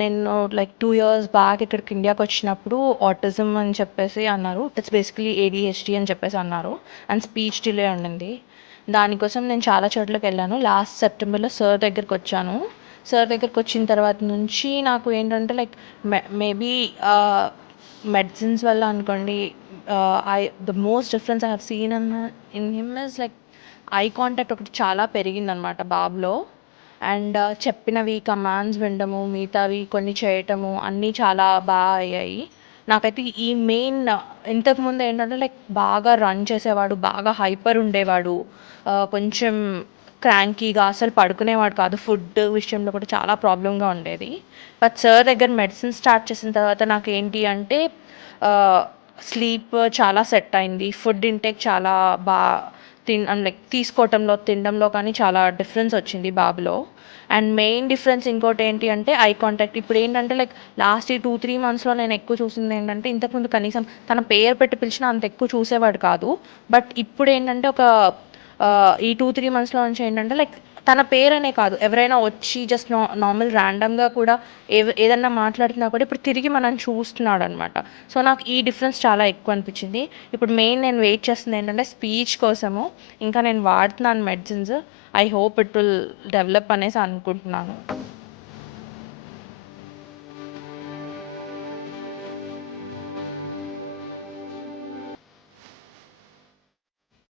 నేను like 2 years back ఇక్కడికి ఇండియాకి వచ్చినప్పుడు ఆటిజం అని చెప్పేసి అన్నారు. ఇట్స్ బేసికలీ ఏడీహెచ్డీ అని చెప్పేసి అన్నారు. అండ్ స్పీచ్ డిలే ఉండింది. దానికోసం నేను చాలా చోట్లకెళ్ళాను. లాస్ట్ సెప్టెంబర్‌లో సార్ దగ్గరకొచ్చాను. సార్ దగ్గరకొచ్చిన తర్వాత నుంచి నాకు ఏంటంటే లైక్ మేబీ మెడిసిన్స్ వల్ల అనుకోండి, the most difference I have seen in him is like eye contact ఒకటి చాలా పెరిగిందనమాట బాబులో. అండ్ చెప్పినవి కమాండ్స్ వినడము, మిగతావి కొన్ని చేయటము అన్నీ చాలా అయ్యాయి. నాకైతే ఈ మెయిన్ ఇంతకుముందు ఏంటంటే లైక్ బాగా రన్ చేసేవాడు, బాగా హైపర్ ఉండేవాడు. కొంచెం క్రాంకీగా అసలు పడుకునేవాడు కాదు. ఫుడ్ విషయంలో కూడా చాలా ప్రాబ్లమ్‌గా ఉండేది. బట్ సార్ దగ్గర మెడిసిన్ స్టార్ట్ చేసిన తర్వాత నాకేంటి అంటే స్లీప్ చాలా సెట్ అయింది. ఫుడ్ ఇంటేక్ చాలా బా లైక్ తీసుకోవటంలో, తినడంలో కానీ చాలా డిఫరెన్స్ వచ్చింది బాబులో. అండ్ మెయిన్ డిఫరెన్స్ ఇంకోటేంటి అంటే ఐ కాంటాక్ట్. ఇప్పుడేంటంటే లైక్ లాస్ట్ ఈ 2-3 మంత్స్‌లో నేను ఎక్కువ చూసిందేంటంటే, ఇంతకుముందు కనీసం తన పేరు పెట్టి పిలిచినా అంత ఎక్కువ చూసేవాడు కాదు. బట్ ఇప్పుడేంటంటే ఈ 2-3 మంత్స్‌లో నుంచి ఏంటంటే లైక్ తన పేరనే కాదు, ఎవరైనా వచ్చి జస్ట్ నార్మల్ ర్యాండమ్‌గా కూడా ఏదన్నా మాట్లాడుతున్నా కూడా ఇప్పుడు తిరిగి మనల్ని చూస్తున్నాడనమాట. సో, నాకు ఈ డిఫరెన్స్ చాలా ఎక్కువ అనిపించింది. ఇప్పుడు మెయిన్ నేను వెయిట్ చేస్తుంది ఏంటంటే స్పీచ్ కోసము. ఇంకా నేను వాడుతున్నాను medicines. I hope it will develop అనేసి అనుకుంటున్నాను.